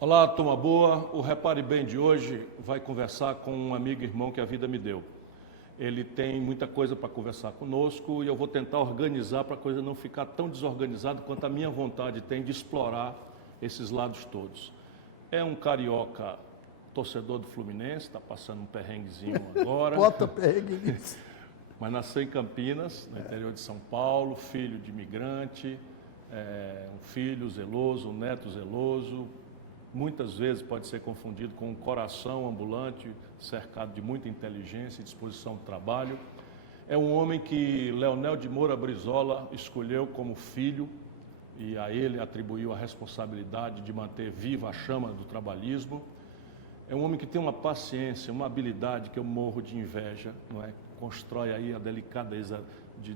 Olá, turma boa. O Repare Bem de hoje vai conversar com um amigo e irmão que a vida me deu. Ele tem muita coisa para conversar conosco e eu vou tentar organizar para a coisa não ficar tão desorganizada quanto a minha vontade tem de explorar esses lados todos. É um carioca torcedor do Fluminense, está passando um perrenguezinho agora. Bota perrengue nisso. Mas nasceu em Campinas, no interior de São Paulo, filho de imigrante, um filho zeloso, um neto zeloso. Muitas vezes pode ser confundido com um coração ambulante, cercado de muita inteligência e disposição de trabalho. É um homem que Leonel de Moura Brizola escolheu como filho e a ele atribuiu a responsabilidade de manter viva a chama do trabalhismo. É um homem que tem uma paciência, uma habilidade que eu morro de inveja, não é? Constrói aí a delicadeza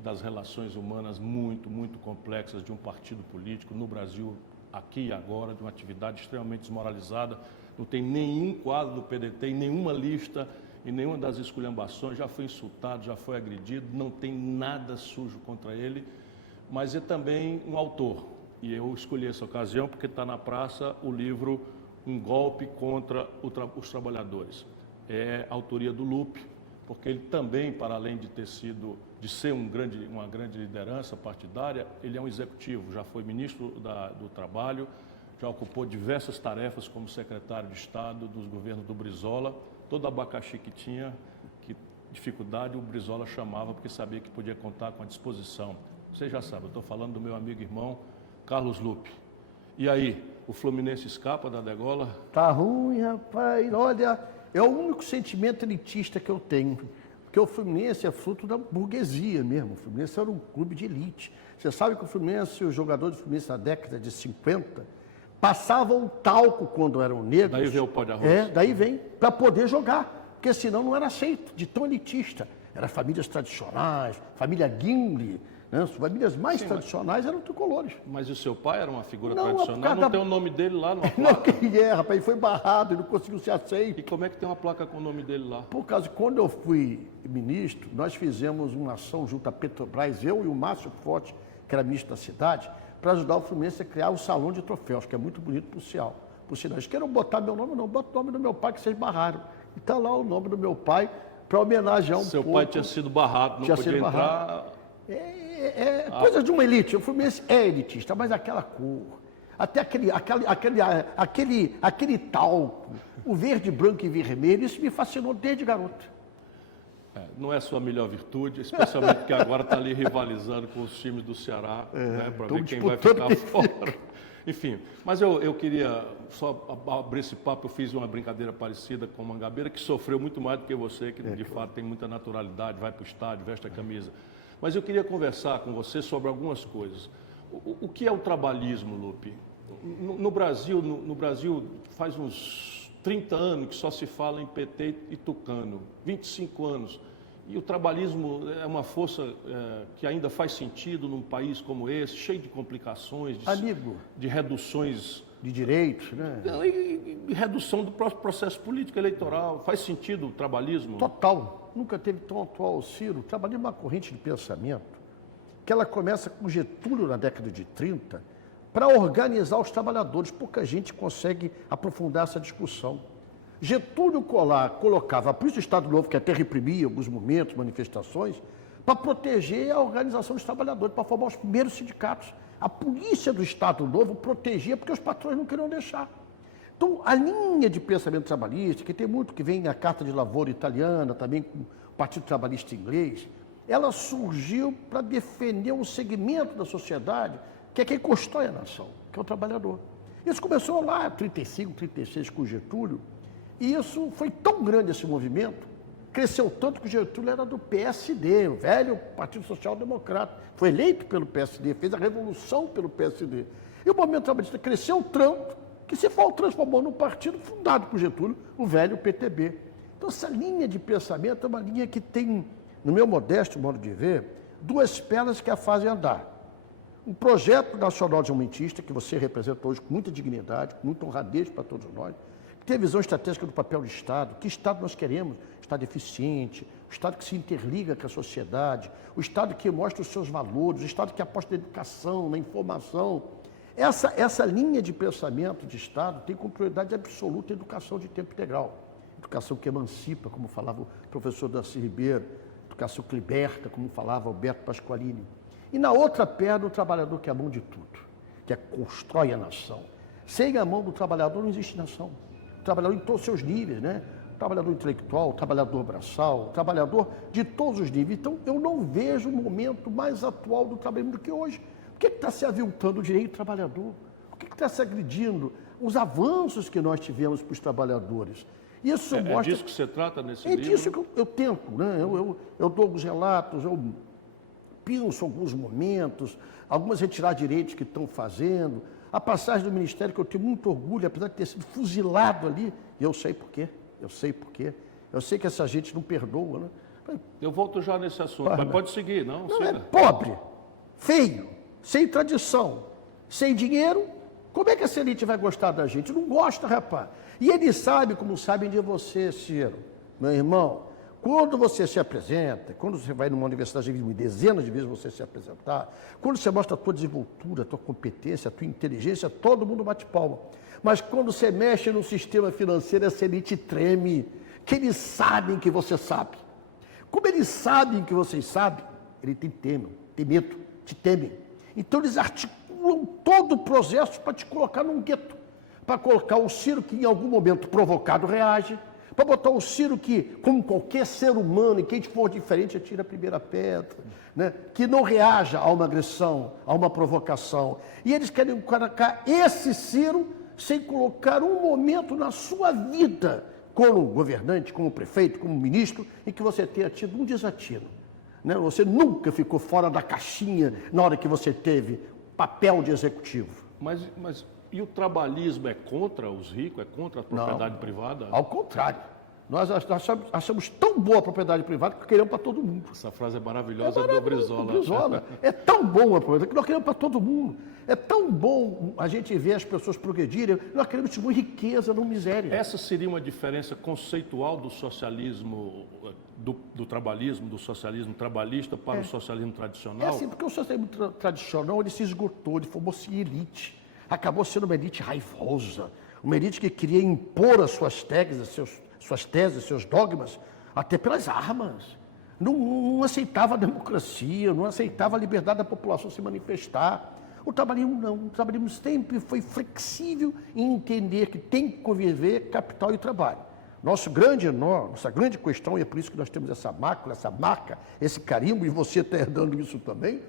das relações humanas muito complexas de um partido político no Brasil, aqui e agora, de uma atividade extremamente desmoralizada. Não tem nenhum quadro do PDT, em nenhuma lista, em nenhuma das esculhambações, já foi insultado, já foi agredido, não tem nada sujo contra ele, mas é também um autor. E eu escolhi essa ocasião porque está na praça o livro Um Golpe contra os Trabalhadores. É a autoria do Lupe, porque ele também, para além de ser uma grande liderança partidária, ele é um executivo, já foi ministro do Trabalho, já ocupou diversas tarefas como secretário de Estado dos governos do Brizola. Todo abacaxi que tinha, que dificuldade, o Brizola chamava porque sabia que podia contar com a disposição. Você já sabe, eu estou falando do meu amigo e irmão Carlos Lupe. E aí, o Fluminense escapa da degola? Tá ruim, rapaz. Olha, é o único sentimento elitista que eu tenho. Porque o Fluminense é fruto da burguesia mesmo. O Fluminense era um clube de elite. Você sabe que o Fluminense, os jogadores do Fluminense na década de 50, passavam talco quando eram negros. Daí vem o pó de arroz. Daí vem, para poder jogar. Porque senão não era aceito, de tão elitista. Eram famílias tradicionais, família Gimli, né? As famílias mais tradicionais eram tricolores. Mas o seu pai era uma figura Não, tradicional, não tem o nome dele lá numa Não, placa? quem é, rapaz? Ele foi barrado, ele não conseguiu ser aceito. E como é que tem uma placa com o nome dele lá? Por causa que quando eu fui ministro, nós fizemos uma ação junto à Petrobras, eu e o Márcio Forte, que era ministro da cidade, para ajudar o Fluminense a criar o Salão de Troféus, que é muito bonito por sinal. Eles queiram botar meu nome, não, bota o nome do meu pai que vocês barraram. E está lá o nome do meu pai para homenagear um pouco. Seu pai tinha sido barrado, não podia entrar. É coisa de uma elite. O Fluminense é elitista, mas aquela cor, até aquele talco, o verde, branco e vermelho, isso me fascinou desde garoto. Não é sua melhor virtude, especialmente porque agora está ali rivalizando com os times do Ceará, né, para ver quem vai ficar fora. Enfim, mas eu queria só abrir esse papo. Eu fiz uma brincadeira parecida com o Mangabeira, que sofreu muito mais do que você, que de fato tem muita naturalidade, vai para o estádio, veste a camisa. Mas eu queria conversar com você sobre algumas coisas. O que é o trabalhismo, Lupe? No Brasil faz uns 30 anos que só se fala em PT e tucano, 25 anos. E o trabalhismo é uma força que ainda faz sentido num país como esse, cheio de complicações, de reduções de direitos, né? E redução do próprio processo político eleitoral. Faz sentido o trabalhismo? Total. Nunca teve tão atual o Ciro. O trabalhismo é uma corrente de pensamento que ela começa com Getúlio na década de 30 para organizar os trabalhadores. Pouca gente consegue aprofundar essa discussão. Getúlio colocava a Polícia do Estado Novo, que até reprimia alguns momentos, manifestações, para proteger a organização dos trabalhadores, para formar os primeiros sindicatos. A Polícia do Estado Novo protegia porque os patrões não queriam deixar. Então, a linha de pensamento trabalhista, que tem muito que vem na Carta de Lavoro italiana, também com o Partido Trabalhista inglês, ela surgiu para defender um segmento da sociedade que é quem constrói a nação, que é o trabalhador. Isso começou lá, 35, 36, com Getúlio, e isso foi tão grande esse movimento, cresceu tanto que o Getúlio era do PSD, o velho Partido Social Democrata, foi eleito pelo PSD, fez a revolução pelo PSD. E o movimento trabalhista cresceu tanto que se transformou num partido fundado por Getúlio, o velho PTB. Então essa linha de pensamento é uma linha que tem, no meu modesto modo de ver, duas pernas que a fazem andar. Um projeto nacional desenvolvimentista, que você representa hoje com muita dignidade, com muita honradez para todos nós, que tem a visão estratégica do papel do Estado, que Estado nós queremos, Estado eficiente, o Estado que se interliga com a sociedade, o Estado que mostra os seus valores, o Estado que aposta na educação, na informação. Essa linha de pensamento de Estado tem como prioridade absoluta a educação de tempo integral. Educação que emancipa, como falava o professor Darcy Ribeiro, educação que liberta, como falava Alberto Pasqualini. E na outra perna, o trabalhador que é a mão de tudo, que constrói a nação. Sem a mão do trabalhador não existe nação. O trabalhador em todos os seus níveis, né? O trabalhador intelectual, o trabalhador braçal, o trabalhador de todos os níveis. Então, eu não vejo um momento mais atual do trabalho do que hoje. Por que está se aviltando o direito do trabalhador? Por que está se agredindo os avanços que nós tivemos para os trabalhadores? Isso mostra... É disso que você trata nesse livro? livro? É disso que eu tento, né? Eu dou alguns relatos, eu penso alguns momentos, algumas retiradas de direitos que estão fazendo, a passagem do Ministério, que eu tenho muito orgulho, apesar de ter sido fuzilado ali, e eu sei por quê, eu sei que essa gente não perdoa, né? Eu volto já nesse assunto, mas pode seguir, não? Não, é pobre, feio, sem tradição, sem dinheiro, como é que essa elite vai gostar da gente? Não gosta, rapaz. E eles sabem como sabem de você, Ciro, meu irmão. Quando você se apresenta, quando você vai numa universidade, dezenas de vezes você se apresentar, quando você mostra a tua desenvoltura, a tua competência, a tua inteligência, todo mundo bate palma. Mas quando você mexe no sistema financeiro, essa elite treme, que eles sabem que você sabe. Como eles sabem que vocês sabem, eles tem medo, te temem. Então eles articulam todo o processo para te colocar num gueto, para colocar o Ciro que em algum momento provocado reage, para botar o Ciro que, como qualquer ser humano, e quem for diferente, atira a primeira pedra, né? Que não reaja a uma agressão, a uma provocação. E eles querem colocar esse Ciro sem colocar um momento na sua vida, como governante, como prefeito, como ministro, em que você tenha tido um desatino. Né? Você nunca ficou fora da caixinha na hora que você teve papel de executivo. Mas e o trabalhismo é contra os ricos, é contra a propriedade privada? Ao contrário. Nós achamos tão boa a propriedade privada que queremos para todo mundo. Essa frase é maravilhosa, do Brizola. Brizola. É tão bom a propriedade que nós queremos para todo mundo. É tão bom a gente ver as pessoas progredirem, nós queremos distribuir riqueza, não miséria. Essa seria uma diferença conceitual do socialismo, do trabalhismo, do socialismo trabalhista para o socialismo tradicional? É assim, porque o socialismo tradicional ele se esgotou, ele formou-se elite. Acabou sendo uma elite raivosa, uma elite que queria impor as suas teses, seus dogmas, até pelas armas. Não aceitava a democracia, não aceitava a liberdade da população se manifestar. O trabalhismo não. O trabalhismo sempre foi flexível em entender que tem que conviver capital e trabalho. Nossa grande questão, e é por isso que nós temos essa marca, esse carimbo, e você está herdando isso também,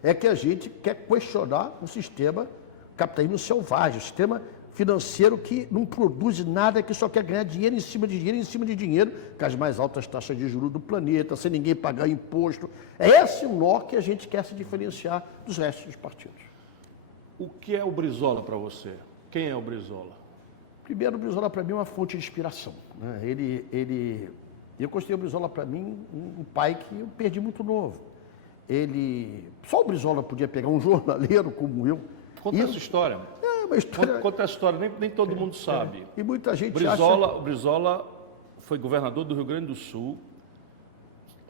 é que a gente quer questionar o sistema capitalismo selvagem, o sistema financeiro que não produz nada, que só quer ganhar dinheiro em cima de dinheiro, em cima de dinheiro, com as mais altas taxas de juros do planeta, sem ninguém pagar imposto. É esse o nó que a gente quer se diferenciar dos restos dos partidos. O que é o Brizola para você? Quem é o Brizola? Primeiro, o Brizola para mim é uma fonte de inspiração. Né? Eu considero o Brizola para mim um pai que eu perdi muito novo. Só o Brizola podia pegar um jornaleiro como eu. Conta essa história. Uma história. Conta a história, nem todo mundo sabe. E muita gente O Brizola foi governador do Rio Grande do Sul,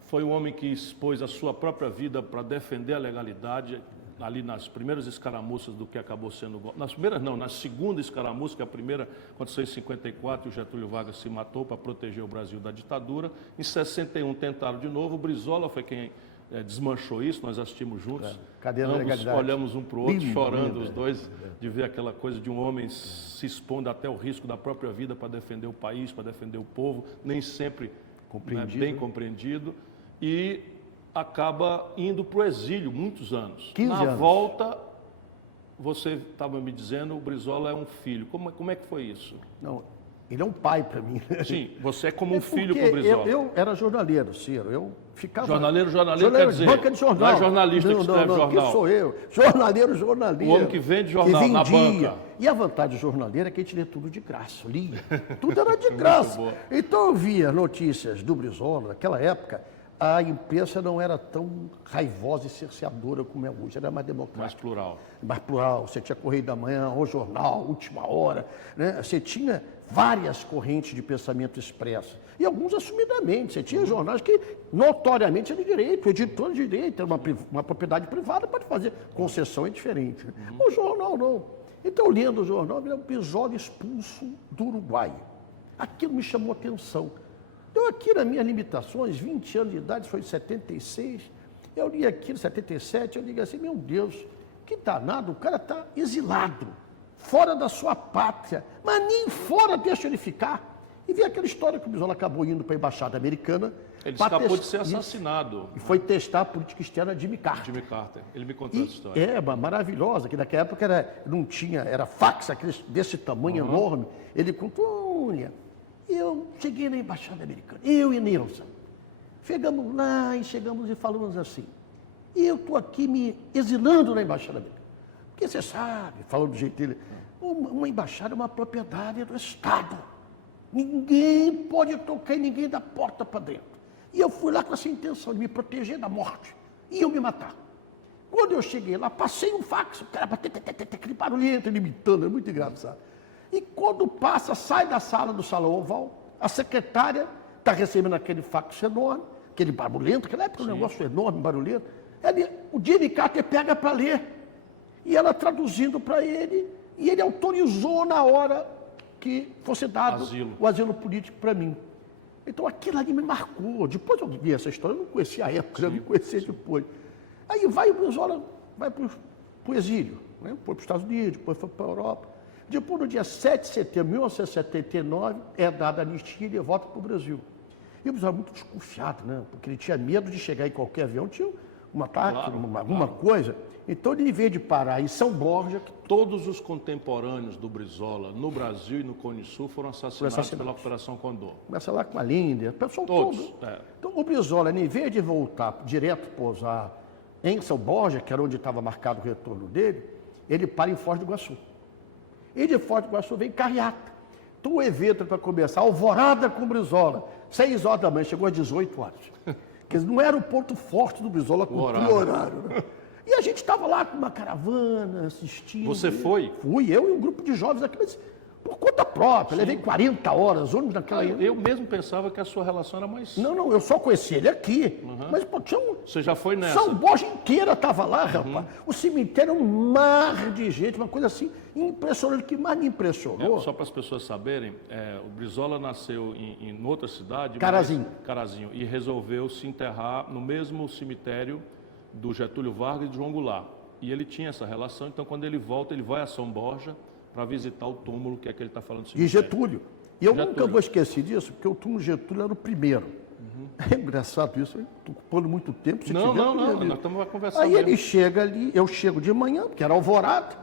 foi um homem que expôs a sua própria vida para defender a legalidade, ali nas primeiras escaramuças do que acabou sendo... Nas primeiras não, na segunda escaramuça, que a primeira aconteceu em 54, o Getúlio Vargas se matou para proteger o Brasil da ditadura. Em 61 tentaram de novo, o Brizola foi quem desmanchou isso, nós assistimos juntos. Ambos olhamos um para o outro, chorando os dois, de ver aquela coisa de um homem se expondo até o risco da própria vida para defender o país, para defender o povo, nem sempre bem compreendido, e acaba indo para o exílio muitos anos. 15 anos. Na volta, você estava me dizendo, o Brizola é um filho. Como é que foi isso? Não, ele é um pai para mim. Sim, você é como um filho para o Brizola. Eu era jornaleiro, Ciro. Eu ficava... Jornaleiro quer dizer... Banca de jornal. Não é jornalista que escreve jornal. Quem sou eu? Jornaleiro. O homem que vende jornal na banca. E a vantagem do jornaleiro é que a gente lê tudo de graça. Lia. Tudo era de graça. Então eu via notícias do Brizola, naquela época. a imprensa não era tão raivosa e cerceadora como é hoje, era mais democrática. Mais plural. Mais plural, você tinha Correio da Manhã, O Jornal, Última Hora, né? Você tinha várias correntes de pensamento expressas, e alguns assumidamente, você tinha jornais que notoriamente eram de direito, o editor de direito, era uma propriedade privada, pode fazer concessão, é diferente. O jornal não. Então, lendo o jornal, vi o Brizola expulso do Uruguai. Aquilo me chamou atenção. Eu aqui nas minhas limitações, 20 anos de idade, foi em 76, eu li aquilo, 77, eu digo assim, meu Deus, que danado, o cara está exilado, fora da sua pátria, mas nem fora deixa ele ficar. E vi aquela história que o Brizola acabou indo para a Embaixada Americana. Ele escapou de ser assassinado. E foi testar a política externa de Jimmy Carter. Jimmy Carter, ele me contou essa história. É, maravilhosa, que naquela época não tinha, era fax, aqueles desse tamanho enorme. Ele contou, olha, eu cheguei na Embaixada Americana, eu e Nilson. Chegamos lá e falamos assim, eu estou aqui me exilando na Embaixada Americana. Porque você sabe, falando do jeito dele, uma embaixada é uma propriedade do Estado. Ninguém pode tocar em ninguém da porta para dentro. E eu fui lá com essa intenção de me proteger da morte. E eu me matar. Quando eu cheguei lá, passei um fax, o cara aquele barulhento, ele imitando, é muito engraçado. E quando passa, sai da sala do salão oval, a secretária está recebendo aquele fax enorme, aquele barulhento, naquela época um negócio enorme, barulhento. O Jimmy Carter pega para ler. E ela traduzindo para ele, e ele autorizou na hora que fosse dado o asilo político para mim. Então aquilo ali me marcou. Depois eu vi essa história, eu não conhecia a época, eu me conheci depois. Aí vai o Brizola, vai para o exílio, né? Foi para os Estados Unidos, depois foi para a Europa. Depois, no dia 7 de setembro de 1979, é dada a anistia e ele volta para o Brasil. E o Brizola muito desconfiado, né? Porque ele tinha medo de chegar em qualquer avião, tinha um ataque, alguma coisa. Então, ele, em vez de parar em São Borja... Todos os contemporâneos do Brizola, no Brasil e no Cone Sul, foram assassinados pela Operação Condor. Começa lá com a Linder, o pessoal todo. Então, o Brizola, em vez de voltar direto, pousar em São Borja, que era onde estava marcado o retorno dele, ele para em Foz do Iguaçu. E de Foz do Iguaçu vem carreata. Então, o evento para começar, alvorada com o Brizola, 6 horas da manhã, chegou às 18 horas. Quer dizer, não era o ponto forte do Brizola com o horário, né? E a gente estava lá com uma caravana, assistindo. Você foi? Fui, eu e um grupo de jovens aqui, mas por conta própria. Levei 40 horas, ônibus naquela... Eu mesmo pensava que a sua relação era mais... Não, eu só conheci ele aqui. Mas, pô, tinha Você já foi nessa? São Borja inteira estava lá, rapaz. O cemitério era um mar de gente, uma coisa assim impressionante. O que mais me impressionou... Só para as pessoas saberem, o Brizola nasceu em outra cidade... Carazinho. E resolveu se enterrar no mesmo cemitério do Getúlio Vargas e de João Goulart. E ele tinha essa relação, então quando ele volta, ele vai a São Borja para visitar o túmulo, que é que ele está falando. E Getúlio. E eu nunca vou esquecer disso, porque o túmulo Getúlio era o primeiro. É engraçado isso, estou ocupando muito tempo. Não, nós estamos conversando. Aí ele chega ali, eu chego de manhã, porque era alvorada,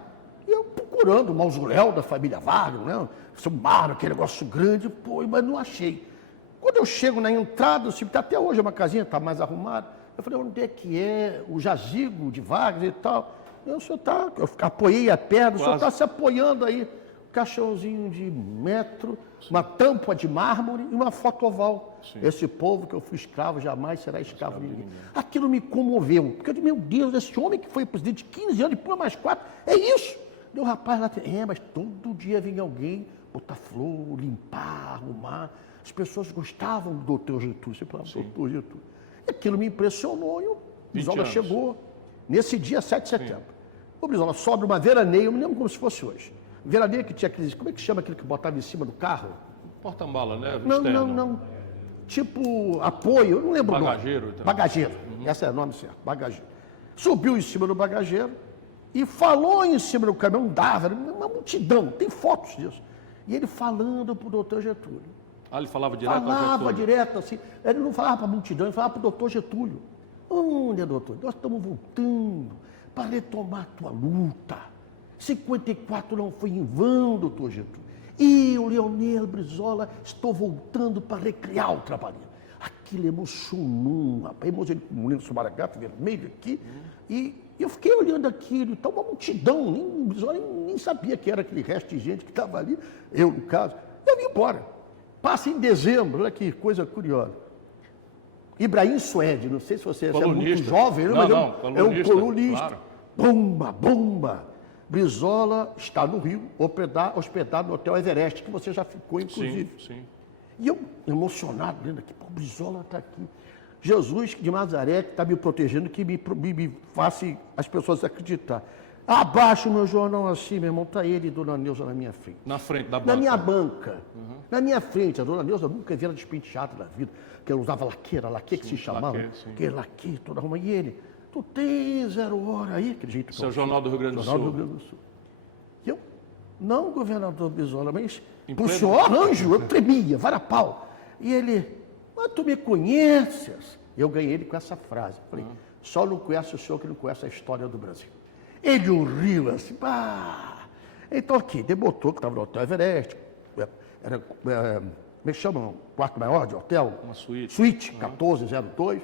e eu procurando o mausoléu da família Vargas, né? São Mário, aquele negócio grande, pô, mas não achei. Quando eu chego na entrada do cemitério, até hoje é uma casinha, está mais arrumada, eu falei, onde é que é o jazigo de Vargas e tal? O senhor está, eu apoiei a perna, o senhor está se apoiando aí, um caixãozinho de metro, uma tampa de mármore e uma foto oval. Sim. Esse povo que eu fui escravo jamais será escravo de ninguém. Aquilo me comoveu, porque eu disse, meu Deus, esse homem que foi presidente de 15 anos, depois mais 4, é isso? Deu rapaz lá, mas todo dia vinha alguém botar flor, limpar, arrumar. As pessoas gostavam do doutor Getúlio, você falava, doutor Getúlio. E aquilo me impressionou e o Brizola chegou nesse dia 7 de setembro. O Brizola sobe uma veraneia, eu me lembro como se fosse hoje. Veraneia que tinha aqueles, como é que chama aquele que botava em cima do carro? Porta-mala, né? Não. Tipo apoio, eu não lembro o nome. Bagageiro. Então. Bagageiro, esse é o nome certo, bagageiro. Subiu em cima do bagageiro e falou em cima do caminhão, dava, uma multidão, tem fotos disso. E ele falando para o doutor Getúlio. Ele falava direto ao Getúlio? Falava direto, assim. Ele não falava para a multidão, ele falava para o doutor Getúlio. Olha, doutor, nós estamos voltando para retomar a tua luta. 54 não foi em vão, doutor Getúlio. Eu, Leonel Brizola, estou voltando para recriar o trabalho. Aquilo emocionou, rapaz. Emocionou com um lenço maragato vermelho aqui. E eu fiquei olhando aquilo, então uma multidão, o Brizola nem sabia que era aquele resto de gente que estava ali. Eu, no caso, eu vim embora. Passa em dezembro, olha que coisa curiosa. Ibrahim Suede, não sei se você é muito Colunista. jovem, né, Não, mas não, é um colunista, colunista. claro. Bomba, bomba. Brizola está no Rio, hospedado no Hotel Everest, que você já ficou, inclusive. Sim, sim. E eu, emocionado, lendo aqui, pô, o Brizola está aqui. Jesus de Nazaré, que está me protegendo, que me faça as pessoas acreditar. Abaixo o meu jornal assim, meu irmão, está ele e Dona Neuza na minha frente. Na frente da banca. Na minha banca. Na minha frente. A Dona Neuza nunca vi ela despenteada na vida, porque ela usava laque que se chamava. Que laque, toda arruma. E ele, tu tem 0 hora aí, aquele jeito. Seu Jornal do Rio Grande do Sul. Jornal do Rio Grande do Sul. E eu, não, governador Brizola, mas pro pleno- senhor arranjo, eu tremia, varapau. E ele, mas tu me conheces? Eu ganhei ele com essa frase. Falei, só não conhece o senhor que não conhece a história do Brasil. Ele riu assim, pá. Então aqui, debutou que estava no Hotel Everest, era, como é que chama? O quarto maior de hotel? Uma suíte. Suíte 1402.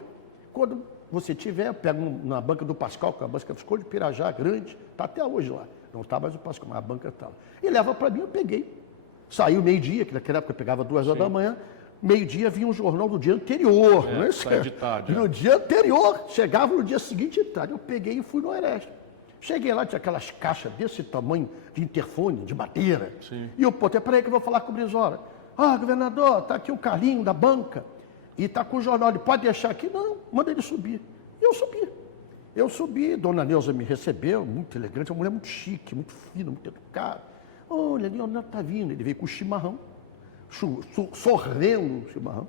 Quando você tiver, pega na banca do Pascal, que é a banca ficou de Pirajá, grande, está até hoje lá. Não está mais o Pascal, mas a banca está lá. E leva para mim, eu peguei. Saiu meio-dia, que naquela época eu pegava 2 horas da manhã, meio-dia vinha um jornal do dia anterior. Né? Sai de tarde. No dia anterior, chegava no dia seguinte de tarde. Eu peguei e fui no Everest. Cheguei lá, tinha aquelas caixas desse tamanho de interfone, de madeira. Sim. E eu, pô, até peraí que eu vou falar com o Brizola. Ah, governador, está aqui o Carlinho da banca. E está com o jornal, ele pode deixar aqui? Não, manda ele subir. E eu subi. Eu subi, Dona Neuza me recebeu, muito elegante, uma mulher muito chique, muito fina, muito educada. Olha, Leonardo está vindo. Ele veio com o chimarrão, sorvendo o chimarrão.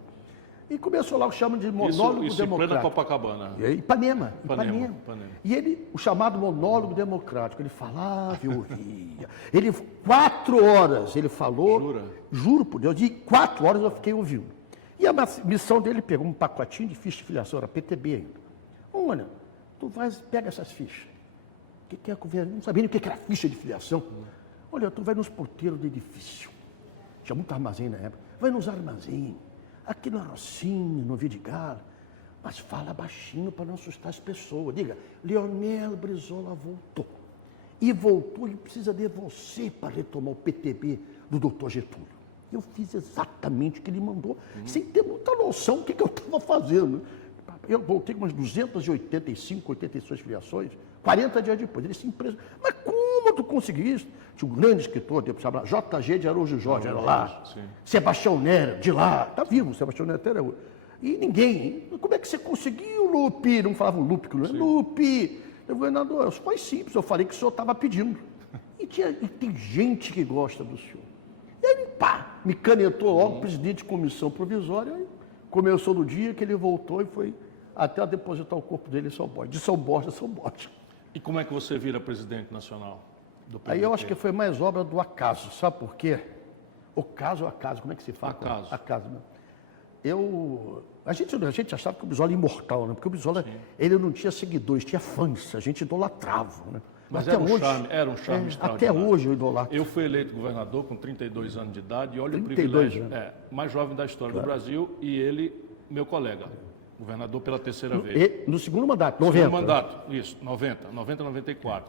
E começou lá o que chamam de monólogo Isso em plena democrático. Copacabana. E aí, Ipanema. Ipanema. E ele, o chamado monólogo democrático, ele falava e ouvia. Ele, 4 horas ele falou. Jura? Juro por Deus, de 4 horas eu fiquei ouvindo. E a missão dele, pegou um pacotinho de ficha de filiação, era PTB ainda. Olha, tu pega essas fichas. O que é governo? Não sabia nem o que era ficha de filiação. Olha, tu vai nos porteiros do edifício. Tinha muito armazém na época. Vai nos armazéns. Aqui no Rocinha, no Vidigal, mas fala baixinho para não assustar as pessoas. Diga, Leonel Brizola voltou. E voltou e precisa de você para retomar o PTB do doutor Getúlio. Eu fiz exatamente o que ele mandou, sem ter muita noção do que eu estava fazendo. Eu voltei com umas 285, 86 filiações, 40 dias depois. Ele se impressionou. Mas como tu conseguiu isso? Tinha um grande escritor, JG de Araújo Jorge, era lá. Sim. Sebastião Nera, de lá. Está vivo, Sebastião Nera até hoje. E ninguém. Como é que você conseguiu, Lupe? Não falavam Lupe, que não é Lupe. Governador, foi simples, eu falei que o senhor estava pedindo. E tem gente que gosta do senhor. E aí, pá, me canetou logo, presidente de comissão provisória. Aí começou no dia que ele voltou e foi até depositar o corpo dele em São Borja. De São Borja a São Borja. E como é que você vira presidente nacional do PDT? Aí eu acho que foi mais obra do acaso, sabe por quê? Acaso, como é que se fala? Acaso. Acaso, né? A gente achava que o Brizola é imortal, né? Porque o Brizola, ele não tinha seguidores, tinha fãs, a gente idolatrava, né? Mas até era um hoje, charme até extraordinário. hoje eu idolatro. Eu fui eleito governador com 32 anos de idade e olha o 32 privilégio, mais jovem da história do Brasil e ele, meu colega, governador pela 3ª vez. E, no segundo mandato, 90. Segundo mandato, isso, 90, 94.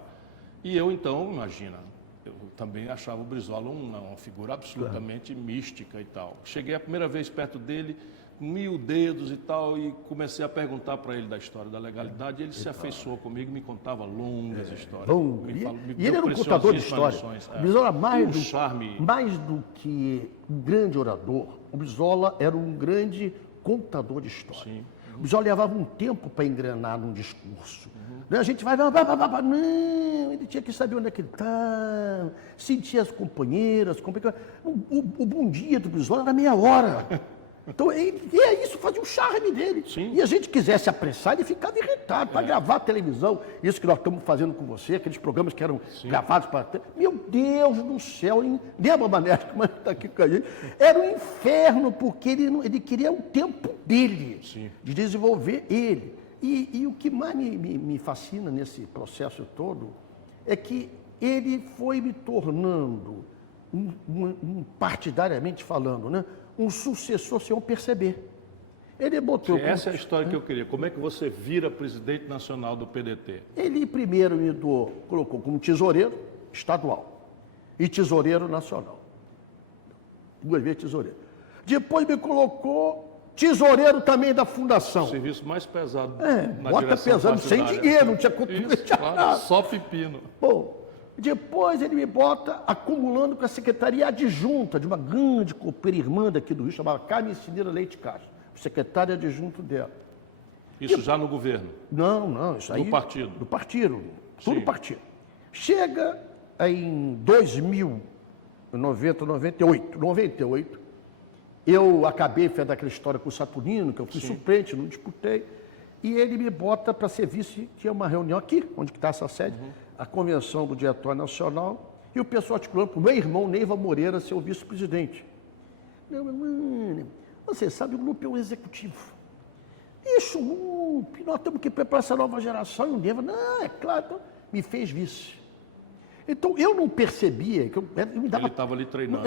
E eu então, imagina, eu também achava o Brizola uma figura absolutamente mística e tal. Cheguei a primeira vez perto dele, 1000 dedos e tal, e comecei a perguntar para ele da história da legalidade, e ele se afeiçoou comigo, me contava longas histórias. E ele era um contador de história. O Brizola, mais do que um grande orador, o Brizola era um grande contador de história. Sim. O Brizola levava um tempo para engrenar num discurso. A gente vai, não, ele tinha que saber onde é que ele está, sentir as companheiras. O bom dia do Brizola era meia hora. Então, isso fazia o charme dele. Sim. E a gente quisesse apressar, ele ficava irritado para gravar a televisão. Isso que nós estamos fazendo com você, aqueles programas que eram gravados para... Meu Deus do céu, lembra, Mané, que está aqui com a gente? Era um inferno, porque ele queria o tempo dele, de desenvolver ele. E o que mais me fascina nesse processo todo é que ele foi me tornando, partidariamente falando, né, um sucessor sem eu perceber. Ele botou... Essa é a história que eu queria. Como é que você vira presidente nacional do PDT? Ele primeiro colocou como tesoureiro estadual e tesoureiro nacional. 2 vezes tesoureiro. Depois me colocou tesoureiro também da fundação. O serviço mais pesado na Bota direção pesando, sem partidária. dinheiro, não tinha quanto. Isso, claro, só pepino. Bom, depois ele me bota acumulando com a secretaria adjunta de uma grande copeira irmã daqui do Rio, chamada Carmen Cineira Leite Castro, secretária adjunto dela. Isso já no governo? Não, isso aí... Do partido? Do partido, tudo Sim. partido. Chega em 2000, 98, eu acabei fazendo aquela história com o Saturnino, que eu fui suplente, não disputei, e ele me bota para ser vice, tinha uma reunião aqui, onde está essa sede, a convenção do Diretório Nacional, e o pessoal articulando para o meu irmão Neiva Moreira ser o vice-presidente. Não, mano, você sabe, o Lupe é um executivo. Isso, Lupe, nós temos que preparar essa nova geração, e o Neiva, não, é claro, então, me fez vice. Então, eu não percebia que eu me dava... Ele estava ali treinando.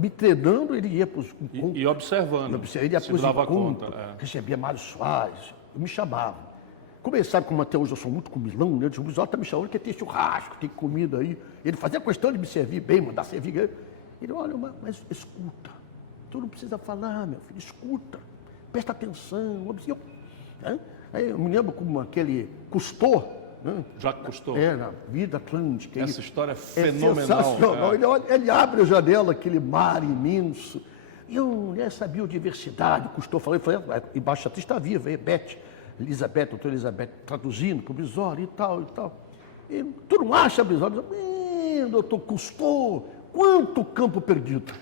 Me treinando, ele ia para os... E observando. Ele ia se para os dava encontros, conta. recebia Mário Soares, me chamava. Como ele sabe, como até hoje eu sou muito comilão, né? O Bisol está me chamando que tem churrasco, tem comida aí. Ele fazia questão de me servir bem, mandar servir. Ele, olha, mas escuta. Tu não precisa falar, meu filho, escuta. Presta atenção. Aí eu me lembro como aquele Cousteau, né? Jacques Cousteau. Na Vida Atlântica. Essa história é É fenomenal. sensacional. Ele abre a janela, aquele mar imenso. E essa biodiversidade, Cousteau falou, embaixo atriz está viva, Beth, doutora Elizabeth, traduzindo para o Bisoli e tal. E tu não acha, Bisoli? Doutor Cousteau, quanto campo perdido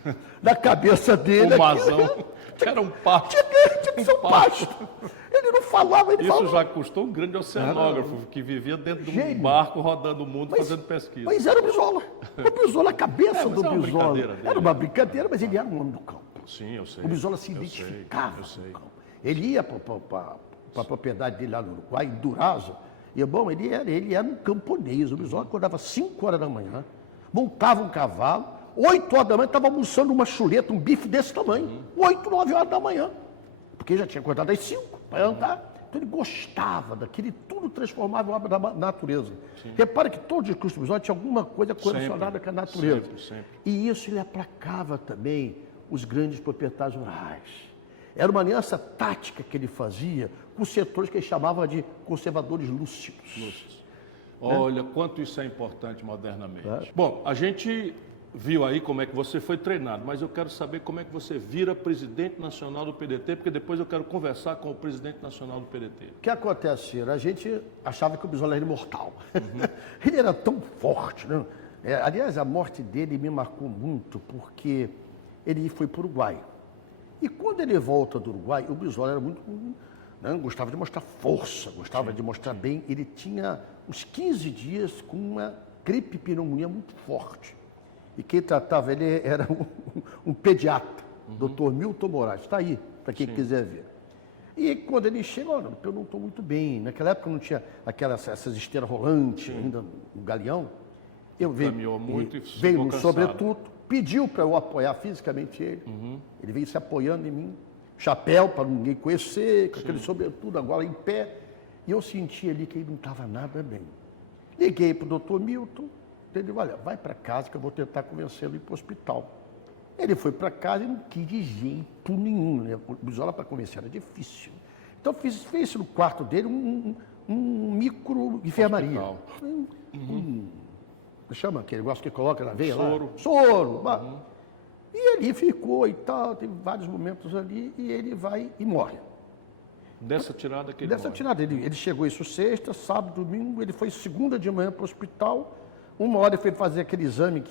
na cabeça dele. O Mazão, que era um pasto. Tinha que ser um pasto. Ele não falava, ele falava. Isso já custou um grande oceanógrafo que vivia dentro de um barco rodando o mundo fazendo pesquisa. Mas era o Bisola. O Bisola, a cabeça do mas é uma Bisola. brincadeira dele. Era uma brincadeira, mas ele era um homem do campo. Sim, eu sei. O Bisola se Eu identificava sei. com o campo. Ele ia para a propriedade dele lá no Uruguai, em Durazo, e bom, ele era um camponês. O Bisola acordava às 5 horas da manhã, montava um cavalo, 8 horas da manhã estava almoçando uma chuleta, um bife desse tamanho, 8, 9 horas da manhã, porque já tinha acordado às 5 para andar. Então ele gostava daquilo, tudo transformava em obra da natureza. Sim. Repara que todo discurso do Bisoli tinha alguma coisa correlacionada com a natureza. Sempre. E isso ele aplacava também os grandes proprietários rurais. Era uma aliança tática que ele fazia com setores que ele chamava de conservadores lúcidos. Olha, quanto isso é importante modernamente. Bom, a gente viu aí como é que você foi treinado, mas eu quero saber como é que você vira presidente nacional do PDT, porque depois eu quero conversar com o presidente nacional do PDT. O que acontece, Ciro? A gente achava que o Bisoli era imortal. Ele era tão forte, né? Aliás, a morte dele me marcou muito, porque ele foi para o Uruguai. E quando ele volta do Uruguai, o Bisoli era muito... gostava de mostrar força, gostava de mostrar bem. Ele tinha uns 15 dias com uma gripe e pneumonia muito forte. E quem tratava ele era um pediatra, Dr. Milton Moraes. Está aí, para quem quiser ver. E quando ele chega, olha, eu não estou muito bem. Naquela época não tinha essas esteiras rolantes ainda no galeão. Caminhou muito e veio no cansado. sobretudo, pediu para eu apoiar fisicamente ele. Ele veio se apoiando em mim. Chapéu para ninguém conhecer, com aquele sobretudo agora em pé. E eu senti ali que ele não estava nada bem. Liguei para o doutor Milton. Ele olha, vai para casa que eu vou tentar convencê-lo a ir para o hospital. Ele foi para casa e não quis de jeito nenhum. Né? O Bisoli para convencer era difícil. Então fez no quarto dele um micro enfermaria. Chama aquele negócio que coloca na veia Soro. lá? Soro. E ali ficou e tal, teve vários momentos ali e ele vai e morre. Dessa tirada que ele morre. Tirada. Ele chegou isso sexta, sábado, domingo, ele foi segunda de manhã para o hospital. Uma hora ele foi fazer aquele exame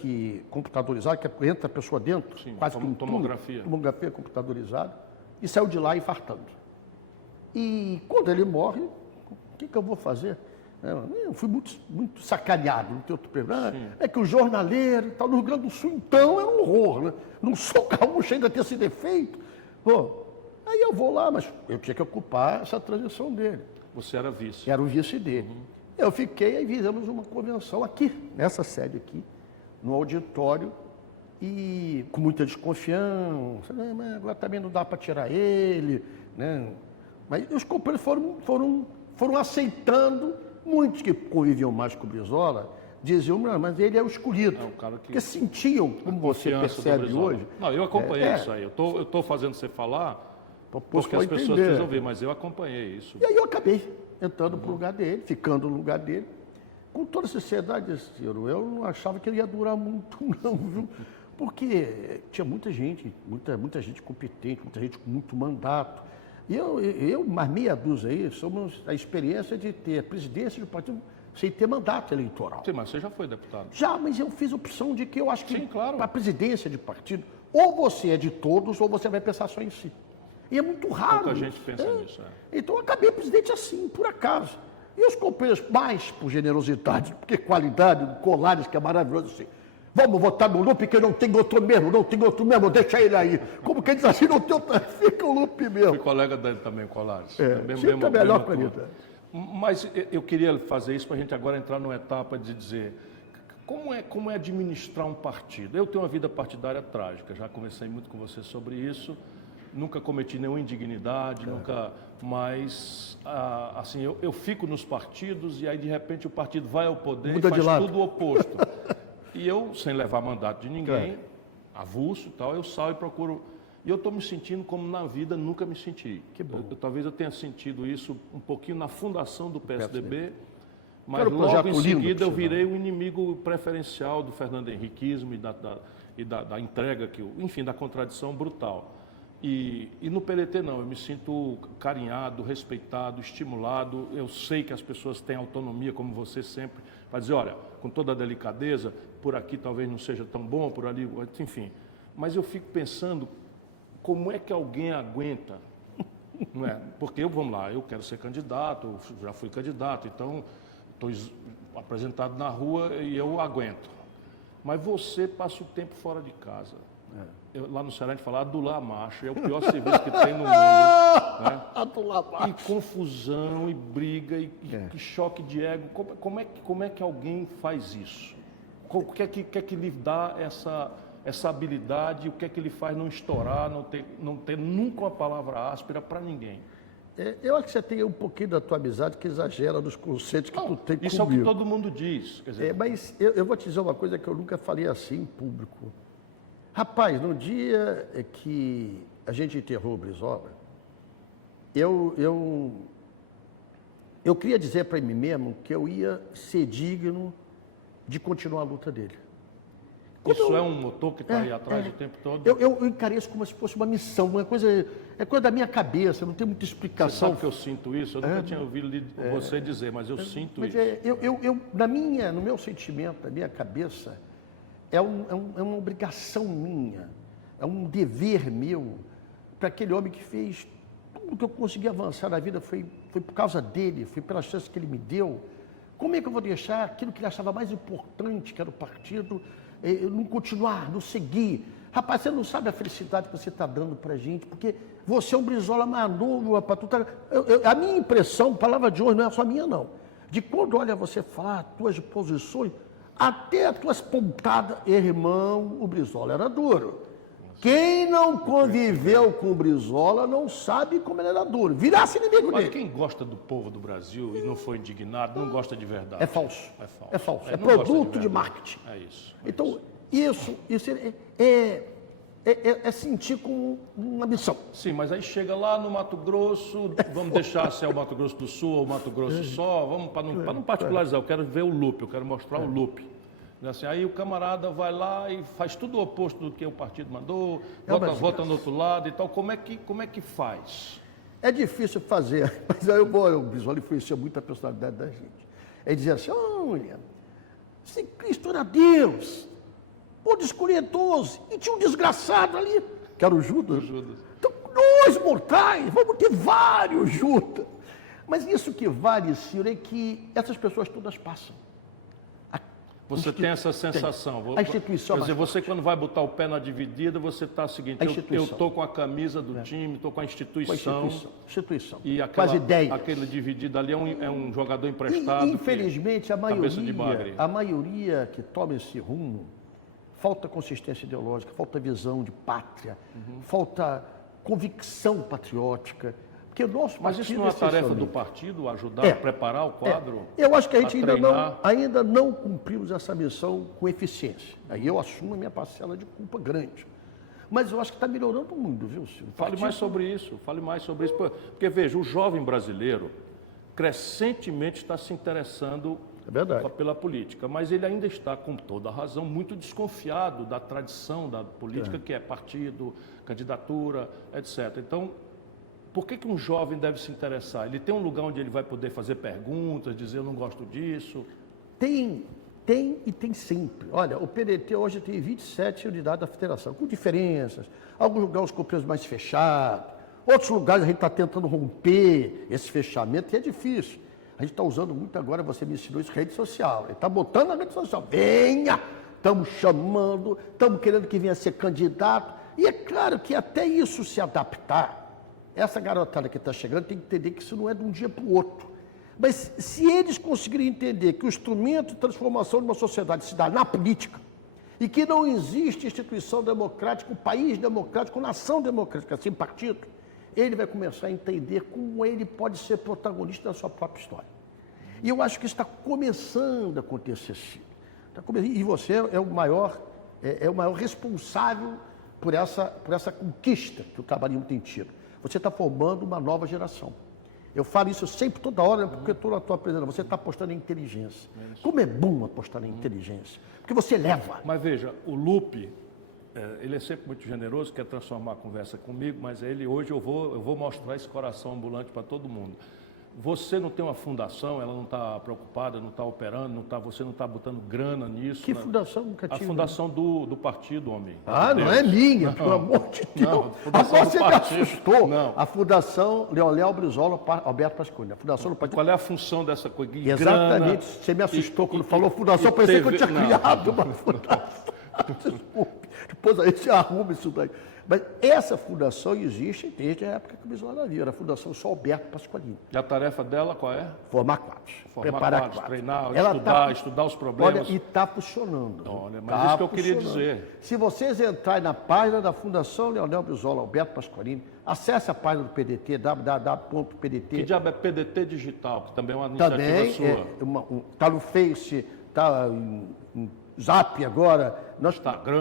computadorizado, que entra a pessoa dentro, quase como tomografia. Tomografia computadorizada, e saiu de lá infartando. E quando ele morre, o que eu vou fazer? Eu fui muito sacaneado, não tem outro problema. É que o jornaleiro, tal, no Rio Grande do Sul, então, é um horror. Né? Não sou gaúcho, ainda ter esse defeito. Bom, aí eu vou lá, mas eu tinha que ocupar essa transição dele. Você era vice. Era o vice dele. Eu fiquei, aí fizemos uma convenção aqui, nessa sede aqui, no auditório, e com muita desconfiança, né? Mas agora também não dá para tirar ele, né? Mas os companheiros foram aceitando, muitos que conviviam mais com o Brizola, diziam, mas ele é o escolhido, o cara que... porque sentiam, como você percebe hoje. Não, eu acompanhei isso aí, eu estou fazendo você falar, Porque as pessoas precisam ver, mas eu acompanhei isso. E aí eu acabei entrando para o lugar dele, ficando no lugar dele. Com toda sinceridade, Ciro, eu não achava que ele ia durar muito, não, viu? Porque tinha muita gente competente, muita gente com muito mandato. E eu mais meia dúzia aí, somos a experiência de ter a presidência do partido sem ter mandato eleitoral. Sim, mas você já foi deputado. Já, mas eu fiz opção de que eu acho que Sim, claro. para a presidência de partido, ou você é de todos, ou você vai pensar só em si. E é muito raro. Pouca gente pensa nisso. Então eu acabei presidente assim, por acaso. E os companheiros, mais por generosidade, porque qualidade, o Colares, que é maravilhoso, assim. Vamos votar no Lupe, que não tem outro mesmo, deixa ele aí. Como que diz assim, não tem outro, fica o Lupe mesmo. Fui colega dele também, o Colares. Fica melhor com ele. Mas eu queria fazer isso para a gente agora entrar numa etapa de dizer como é administrar um partido. Eu tenho uma vida partidária trágica, já conversei muito com você sobre isso, nunca cometi nenhuma indignidade, nunca, mas assim, eu fico nos partidos e aí de repente o partido vai ao poder e faz tudo o oposto. E eu, sem levar mandato de ninguém, avulso e tal, eu saio e procuro. E eu estou me sentindo como na vida nunca me senti. Que bom. Talvez eu tenha sentido isso um pouquinho na fundação do PSDB, mas Era um logo em projeto seguida eu lindo, virei o inimigo preferencial do Fernando Henriquismo e da entrega, enfim, da contradição brutal. E no PDT não, eu me sinto carinhado, respeitado, estimulado. Eu sei que as pessoas têm autonomia, como você sempre, para dizer, olha, com toda a delicadeza, por aqui talvez não seja tão bom, por ali, enfim. Mas eu fico pensando, como é que alguém aguenta? Não é? Porque vamos lá, eu quero ser candidato, já fui candidato, então estou apresentado na rua e eu aguento. Mas você passa o tempo fora de casa. Lá no Ceará a gente fala adular macho, é o pior serviço que tem no mundo. Né? Adular macho. E confusão, e briga, e choque de ego. Como é que alguém faz isso? O que é que lhe dá essa habilidade? O que é que ele faz não estourar, não ter nunca uma palavra áspera para ninguém? Eu acho que você tem um pouquinho da tua amizade que exagera nos conceitos que tu tem isso comigo. É o que todo mundo diz. Quer dizer, mas eu vou te dizer uma coisa que eu nunca falei assim em público. Rapaz, no dia que a gente enterrou o Brizola, eu queria dizer para mim mesmo que eu ia ser digno de continuar a luta dele. Isso é um motor que está aí atrás o tempo todo? Eu encarei isso como se fosse uma missão, é coisa da minha cabeça, não tem muita explicação. Você sabe que eu sinto isso? Eu nunca tinha ouvido você dizer, mas eu sinto isso. No meu sentimento, na minha cabeça, é uma obrigação minha, é um dever meu para aquele homem que fez tudo que eu consegui avançar na vida, foi por causa dele, foi pela chance que ele me deu. Como é que eu vou deixar aquilo que ele achava mais importante, que era o partido, não continuar, não seguir? Rapaz, você não sabe a felicidade que você está dando para a gente, porque você é um Brizola mais novo, rapaz. A minha impressão, palavra de hoje, não é só minha, não. De quando olha você falar, as tuas posições, até as tuas pontadas, irmão, o Brizola era duro. Quem não conviveu com o Brizola não sabe como ele era duro. Virasse inimigo Mas dele. quem gosta do povo do Brasil e não foi indignado, não gosta de verdade. É falso. É falso. É produto de marketing. É isso. Então, isso é sentir como uma missão. Sim, mas aí chega lá no Mato Grosso, vamos deixar se é o Mato Grosso do Sul ou o Mato Grosso só, vamos para não particularizar, eu quero ver o Lupe, eu quero mostrar o Lupe. Assim, aí o camarada vai lá e faz tudo o oposto do que o partido mandou, vota no outro lado e tal. Como é que faz? É difícil fazer, mas aí o Brizola influencia muito a personalidade da gente. É dizer assim, olha, se Cristo era Deus, pode escolher 12, e tinha um desgraçado ali, que era o Judas. Então, nós mortais, vamos ter vários Judas. Mas isso que vale, Ciro, é que essas pessoas todas passam. Você tem essa sensação. A instituição. Quer dizer, você quando vai botar o pé na dividida, você está o seguinte, eu estou com a camisa do time, estou com a instituição. Instituição. E com as ideias. Aquele dividido ali é um jogador emprestado. Infelizmente, a maioria que toma esse rumo, falta consistência ideológica, falta visão de pátria, falta convicção patriótica. Mas isso não é a tarefa do partido, ajudar a preparar o quadro? Eu acho que a gente ainda não cumprimos essa missão com eficiência. Aí eu assumo a minha parcela de culpa grande. Mas eu acho que está melhorando muito, viu, Ciro? Fale mais sobre isso, porque veja, o jovem brasileiro crescentemente está se interessando pela política, mas ele ainda está, com toda a razão, muito desconfiado da tradição da política, que é partido, candidatura, etc. Então, por que um jovem deve se interessar? Ele tem um lugar onde ele vai poder fazer perguntas, dizer eu não gosto disso? Tem e tem sempre. Olha, o PDT hoje tem 27 unidades da federação, com diferenças. Alguns lugares com preços mais fechados, outros lugares a gente está tentando romper esse fechamento e é difícil. A gente está usando muito agora, você me ensinou isso, rede social. Ele está botando na rede social, venha, estamos chamando, estamos querendo que venha ser candidato. E é claro que até isso se adaptar, essa garotada que está chegando tem que entender que isso não é de um dia para o outro. Mas se eles conseguirem entender que o instrumento de transformação de uma sociedade se dá na política e que não existe instituição democrática, país democrático, nação democrática sem partido, ele vai começar a entender como ele pode ser protagonista da sua própria história. E eu acho que isso está começando a acontecer, Ciro. E você é o maior responsável por essa conquista que o trabalhismo tem tido. Você está formando uma nova geração. Eu falo isso sempre, toda hora, porque eu estou na tua presença. Você está apostando em inteligência. Como é bom apostar em inteligência? Porque você leva. Mas veja, o Lupe, ele é sempre muito generoso, quer transformar a conversa comigo, mas hoje eu vou mostrar esse coração ambulante para todo mundo. Você não tem uma fundação, ela não está preocupada, não está operando, você não está botando grana nisso. Que fundação? Nunca tive. A fundação do partido, homem. Ah, não é minha, pelo amor de Deus. Agora você me assustou. Não. A Fundação Leonel Brizola Alberto Pascone. A Fundação do Partido. Qual é a função dessa coisa? Exatamente. Grana, você me assustou quando falou fundação, parecia que eu tinha criado uma fundação. Desculpe. Depois aí você arruma isso daí. Mas essa fundação existe desde a época que o Brizola havia. Era a Fundação São Alberto Pasqualini. E a tarefa dela qual é? Formar quadros. Preparar quadros, treinar, estudar os problemas. Olha, e está funcionando. Olha, mas isso que eu queria dizer. Se vocês entrarem na página da Fundação Leonel Brizola Alberto Pasqualini, acesse a página do PDT, www.pdt. Que diabo é PDT Digital, que também é uma iniciativa sua? Está no Face, está em Zap agora,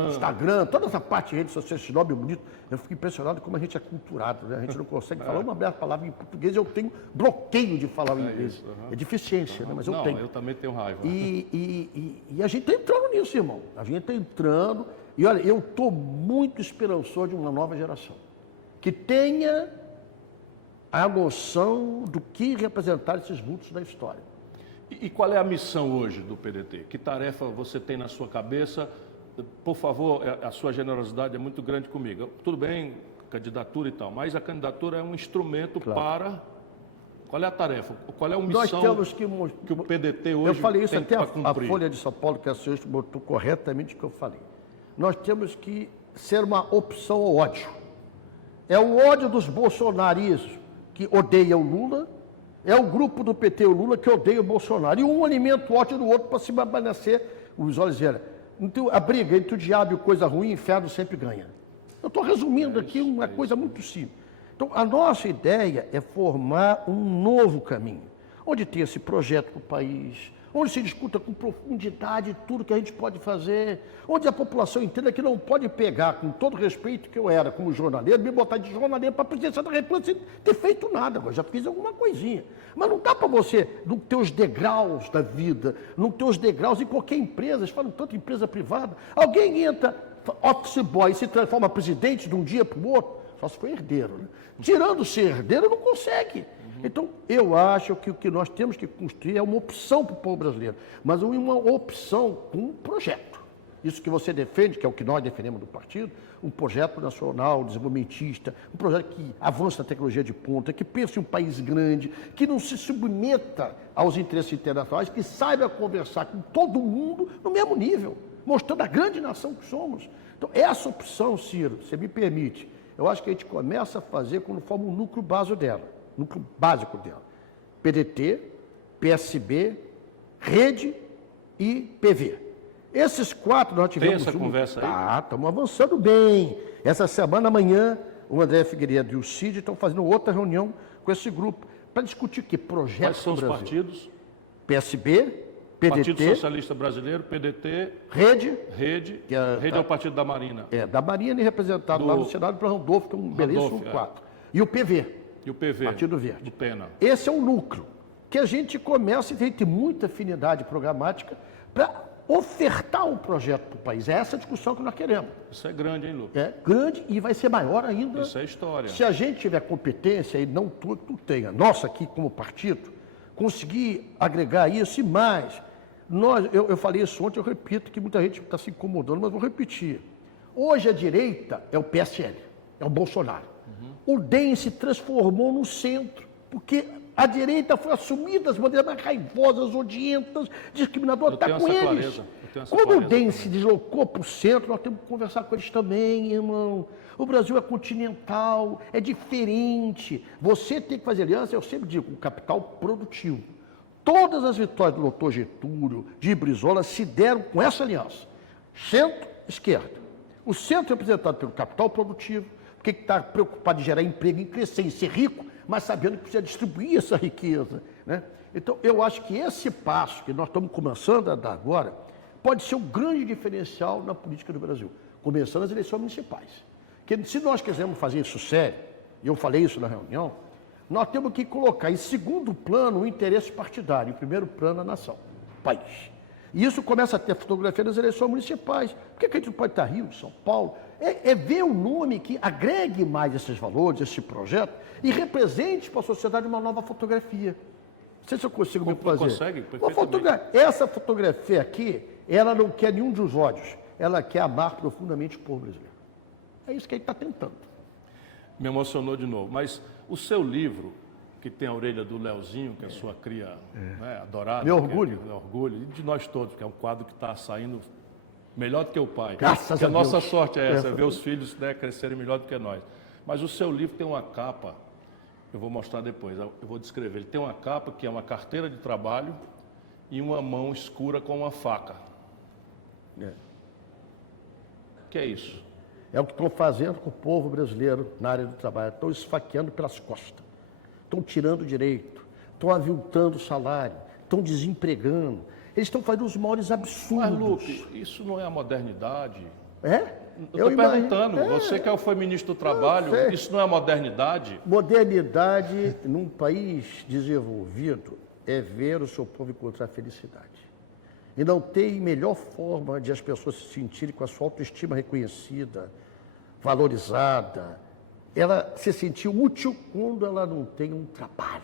Instagram, toda essa parte de redes sociais, esse nome bonito. Eu fico impressionado como a gente é culturado, né? A gente não consegue falar uma palavra em português, eu tenho bloqueio de falar em inglês. É deficiência, né? Mas eu tenho. Eu também tenho raiva. E a gente está entrando nisso, irmão. A gente está entrando. E olha, eu estou muito esperançoso de uma nova geração que tenha a noção do que representar esses vultos da história. E qual é a missão hoje do PDT? Que tarefa você tem na sua cabeça? Por favor, a sua generosidade é muito grande comigo. Tudo bem, candidatura e tal, mas a candidatura é um instrumento para... Qual é a tarefa? Qual é a missão que o PDT hoje eu falei isso tem até para cumprir? A Folha de São Paulo, que a senhora botou corretamente o que eu falei. Nós temos que ser uma opção ao ódio. É o ódio dos bolsonaristas que odeiam o Lula, é o grupo do PT, o Lula, que odeia o Bolsonaro. E um alimenta o ódio do outro para se permanecer. Os olhos eram. Então, a briga entre o diabo e coisa ruim, o inferno sempre ganha. Eu estou resumindo aqui uma coisa muito simples. Então, a nossa ideia é formar um novo caminho, onde tem esse projeto para o país, onde se discuta com profundidade tudo que a gente pode fazer, onde a população entenda que não pode pegar, com todo respeito que eu era como jornaleiro, me botar de jornaleiro para a presidência da República sem ter feito nada, eu já fiz alguma coisinha. Mas não dá para você, nos teus degraus da vida, nos teus degraus em qualquer empresa, eles falam tanto em empresa privada, alguém entra, office boy, e se transforma presidente de um dia para o outro, só se for herdeiro, né? Tirando ser herdeiro, não consegue. Então, eu acho que o que nós temos que construir é uma opção para o povo brasileiro, mas uma opção com um projeto. Isso que você defende, que é o que nós defendemos do partido, um projeto nacional, desenvolvimentista, um projeto que avance na tecnologia de ponta, que pense em um país grande, que não se submeta aos interesses internacionais, que saiba conversar com todo mundo no mesmo nível, mostrando a grande nação que somos. Então, essa opção, Ciro, você me permite, eu acho que a gente começa a fazer quando forma um núcleo básico dela. PDT, PSB, Rede e PV. Esses quatro nós tivemos... Tem essa conversa aí? Estamos avançando bem. Essa semana, amanhã, o André Figueiredo e o Cid estão fazendo outra reunião com esse grupo para discutir que projetos Quais são os partidos? PSB, Partido Socialista Brasileiro, PDT, Rede, Rede é o Partido da Marinha. Da Marinha, representado lá no Senado por Randolfo, que é um belíssimo quadro. E o PV. E o PV. Partido Verde. Do Pena. Esse é o núcleo que a gente começa e tem muita afinidade programática para ofertar um projeto para o país. É essa a discussão que nós queremos. Isso é grande, hein, Lucas? É grande e vai ser maior ainda. Isso é história. Se a gente tiver competência, e não tu tenha, nossa aqui como partido, conseguir agregar isso e mais. Eu falei isso ontem, eu repito, que muita gente está se incomodando, mas vou repetir. Hoje a direita é o PSL, é o Bolsonaro. O DEM se transformou no centro, porque a direita foi assumida das bandeiras mais raivosas, odientas, discriminadoras, está com eles. Como o DEM se deslocou para o centro, nós temos que conversar com eles também, irmão. O Brasil é continental, é diferente. Você tem que fazer aliança, eu sempre digo, o capital produtivo. Todas as vitórias do doutor Getúlio, de Brizola, se deram com essa aliança. Centro-esquerda. O centro é representado pelo capital produtivo, porque está preocupado em gerar emprego, em crescer, em ser rico, mas sabendo que precisa distribuir essa riqueza. Né? Então, eu acho que esse passo que nós estamos começando a dar agora pode ser um grande diferencial na política do Brasil, começando as eleições municipais. Porque se nós quisermos fazer isso sério, e eu falei isso na reunião, nós temos que colocar em segundo plano o interesse partidário, em primeiro plano a nação, o país. E isso começa a ter fotografia das eleições municipais. Por que a gente não pode estar Rio, São Paulo? É ver um nome que agregue mais esses valores, esse projeto, e represente para a sociedade uma nova fotografia. Não sei se eu consigo me fazer. Consegue, perfeitamente. Essa fotografia aqui, ela não quer nenhum dos ódios. Ela quer amar profundamente o povo brasileiro. É isso que a gente está tentando. Me emocionou de novo. Mas o seu livro, que tem a orelha do Leozinho, que é a sua cria né, adorada. Meu orgulho. Meu orgulho. E de nós todos, que é um quadro que está saindo melhor do que o pai. Graças a Deus. A nossa sorte é essa, ver os filhos crescerem melhor do que nós. Mas o seu livro tem uma capa, eu vou mostrar depois, eu vou descrever. Ele tem uma capa que é uma carteira de trabalho e uma mão escura com uma faca. O que é isso? É o que estão fazendo com o povo brasileiro na área do trabalho. Estão esfaqueando pelas costas. Estão tirando direito. Estão aviltando o salário. Estão desempregando. Eles estão fazendo os maiores absurdos. Mas, Lupe, isso não é a modernidade? Eu estou perguntando, você que foi ministro do Trabalho, isso não é a modernidade? Modernidade num país desenvolvido é ver o seu povo encontrar felicidade. E não tem melhor forma de as pessoas se sentirem com a sua autoestima reconhecida, valorizada, ela se sentir útil quando ela não tem um trabalho,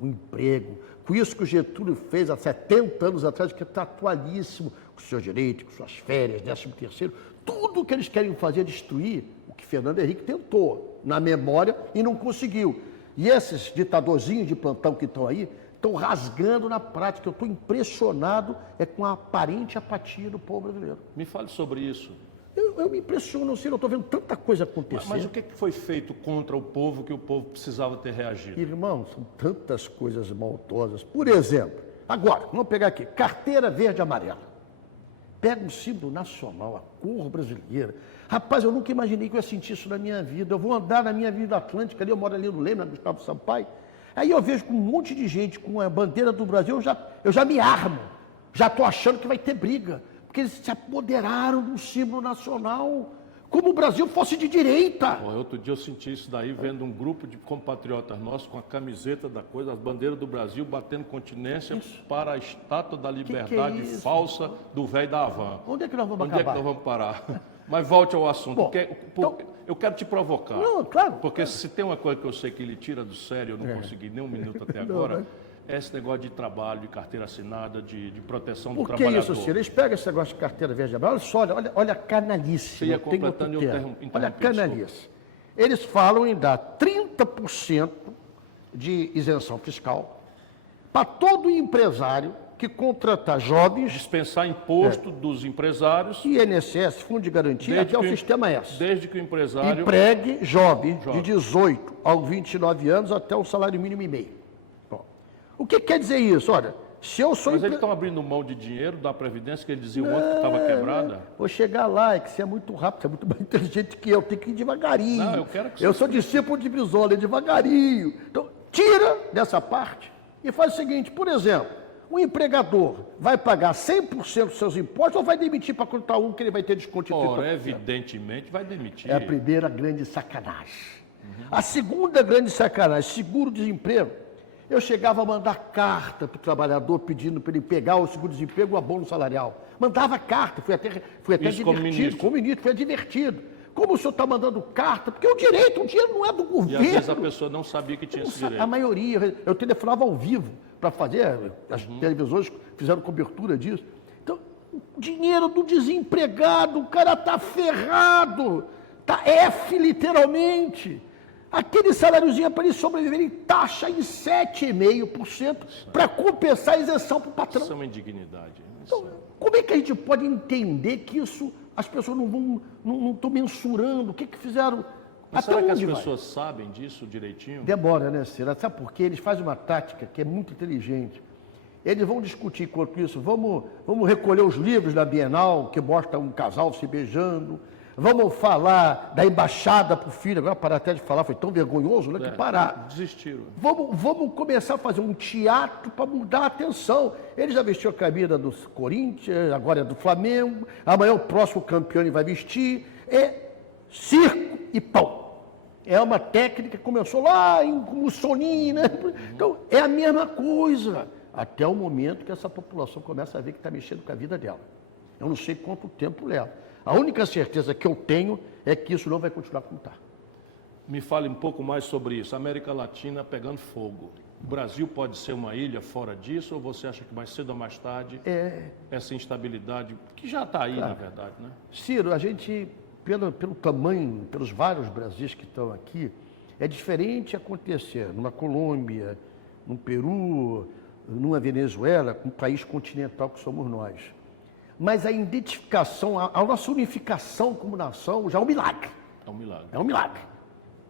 um emprego. Com isso que o Getúlio fez há 70 anos atrás, que está atualíssimo, com os seus direitos, com suas férias, 13º, tudo que eles querem fazer é destruir o que Fernando Henrique tentou na memória e não conseguiu. E esses ditadorzinhos de plantão que estão aí, estão rasgando na prática. Eu estou impressionado com a aparente apatia do povo brasileiro. Me fale sobre isso. Eu me impressiono, eu estou vendo tanta coisa acontecer. Mas o que foi feito contra o povo que o povo precisava ter reagido? Irmão, são tantas coisas maldosas. Por exemplo, agora, vamos pegar aqui, carteira verde e amarela. Pega um símbolo nacional, a cor brasileira. Rapaz, eu nunca imaginei que eu ia sentir isso na minha vida. Eu vou andar na minha Vida Atlântica, ali eu moro ali no Leme, na Gustavo Sampaio. Aí eu vejo com um monte de gente com a bandeira do Brasil, eu já me armo, já estou achando que vai ter briga, porque eles se apoderaram do símbolo nacional, como o Brasil fosse de direita. Outro dia eu senti isso daí, vendo um grupo de compatriotas nossos com a camiseta da coisa, as bandeiras do Brasil, batendo continência para a estátua da liberdade falsa do velho da Havan. Onde é que nós vamos acabar? Onde é que nós vamos parar? Mas volte ao assunto. Bom, então, eu quero te provocar. Não, claro. Porque se tem uma coisa que eu sei que ele tira do sério, eu não consegui nem um minuto até agora, é esse negócio de trabalho, de carteira assinada, de proteção do trabalhador. Por que isso, Ciro? Eles pegam esse negócio de carteira verde e amarela, olha só, olha a canalice. Você ia completando e eu olha a canalice. Eles falam em dar 30% de isenção fiscal para todo empresário que contratar jovens... Dispensar imposto dos empresários... INSS, Fundo de Garantia, até o Sistema S. Desde que o empresário... Empregue jovem de 18 aos 29 anos até o salário mínimo e meio. Bom, o que quer dizer isso? Olha, se eu sou... Mas eles estão abrindo mão de dinheiro da Previdência, que eles diziam ontem que estava quebrada? Vou chegar lá, é que você é muito rápido, você é muito mais inteligente que eu, tem que ir devagarinho. Não, eu quero que você... Eu sou discípulo de Brizola, devagarinho. Então, tira dessa parte e faz o seguinte, por exemplo... O empregador vai pagar 100% dos seus impostos ou vai demitir para contar um que ele vai ter desconto de 30%? Ora, evidentemente vai demitir. É a primeira grande sacanagem. A segunda grande sacanagem, seguro-desemprego. Eu chegava a mandar carta para o trabalhador pedindo para ele pegar o seguro-desemprego ou abono salarial. Mandava carta, foi até Isso divertido. Como ministro, foi divertido. Como o senhor está mandando carta? Porque o dinheiro não é do E governo. às vezes a pessoa não sabia que tinha esse direito. A maioria, eu telefonava ao vivo para fazer, as televisões fizeram cobertura disso. Então, o dinheiro do desempregado, o cara está ferrado, está F literalmente. Aquele saláriozinho para ele sobreviver, ele taxa em 7,5% para compensar a isenção para o patrão. Isso é uma indignidade. Então, como é que a gente pode entender que isso, as pessoas não estão mensurando, o que fizeram? Mas Até será que as onde vai? pessoas sabem disso direitinho? Demora, né, Cira? Sabe por quê? Eles fazem uma tática que é muito inteligente. Eles vão discutir enquanto isso, vamos recolher os livros da Bienal, que mostra um casal se beijando, vamos falar da embaixada para o filho, agora parar até de falar, foi tão vergonhoso, né, que parar. Desistiram. Vamos começar a fazer um teatro para mudar a atenção. Ele já vestiu a camisa do Corinthians, agora é do Flamengo, amanhã o próximo campeão ele vai vestir. É circo e pão. É uma técnica que começou lá em Mussolini, né? Então, é a mesma coisa. Até o momento que essa população começa a ver que está mexendo com a vida dela. Eu não sei quanto tempo leva. A única certeza que eu tenho é que isso não vai continuar como está. Me fale um pouco mais sobre isso. A América Latina pegando fogo. O Brasil pode ser uma ilha fora disso ou você acha que mais cedo ou mais tarde essa instabilidade, que já está aí, na verdade, né? Ciro, a gente, pelo tamanho, pelos vários Brasis que estão aqui, é diferente acontecer numa Colômbia, num Peru, numa Venezuela, um país continental que somos nós. Mas a identificação, a nossa unificação como nação já é um milagre. É um milagre. É um milagre.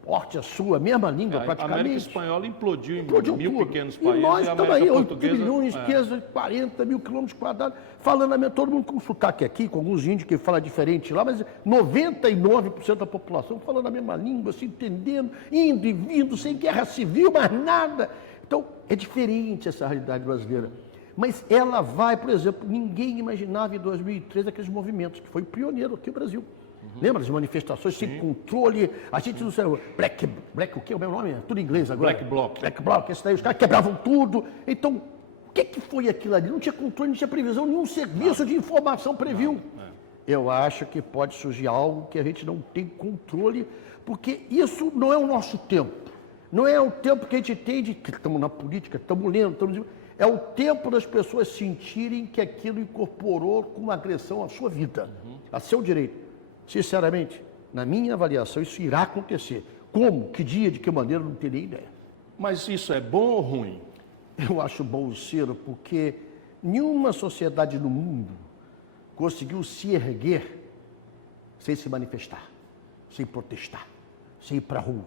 Porte a sua, mesma língua praticamente. A América Espanhola implodiu em mil tudo. pequenos países. E nós estamos aí, 8 portuguesa, milhões, 40 mil quilômetros quadrados, falando todo mundo com sotaque aqui, com alguns índios que falam diferente lá, mas 99% da população falando a mesma língua, se entendendo, indo e vindo, sem guerra civil, mais nada. Então, é diferente essa realidade brasileira. Mas ela vai, por exemplo, ninguém imaginava em 2013 aqueles movimentos, que foi o pioneiro aqui no Brasil. Lembra das manifestações sem controle? A gente não sei, Black o que é o meu nome? Tudo em inglês agora. Black Bloc, esse daí, os caras quebravam tudo. Então, o que foi aquilo ali? Não tinha controle, não tinha previsão, nenhum serviço de informação previu. Eu acho que pode surgir algo que a gente não tem controle, porque isso não é o nosso tempo. Não é o tempo que a gente tem de que estamos na política, estamos lendo, é o tempo das pessoas sentirem que aquilo incorporou com uma agressão à sua vida, a seu direito. Sinceramente, na minha avaliação, isso irá acontecer. Como? Que dia? De que maneira? Não tenho nem ideia. Mas isso é bom ou ruim? Eu acho bom, Ciro, porque nenhuma sociedade no mundo conseguiu se erguer sem se manifestar, sem protestar, sem ir para a rua.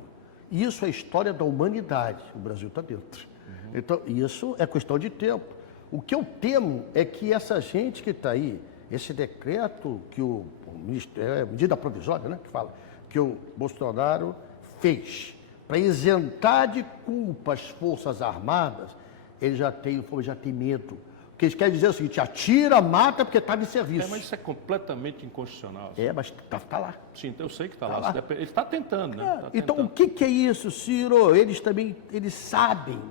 E isso é a história da humanidade. O Brasil está dentro. Então, isso é questão de tempo. O que eu temo é que essa gente que está aí, esse decreto que o ministro, medida provisória, né, que fala, que o Bolsonaro fez para isentar de culpa as Forças Armadas, ele já tem medo. O que eles querem dizer é o seguinte: atira, mata porque estava em serviço. Mas isso é completamente inconstitucional. Mas está lá. Sim, eu sei que está lá. Ele está tentando, né? Tá então, tentando. o que é isso, Ciro? Eles sabem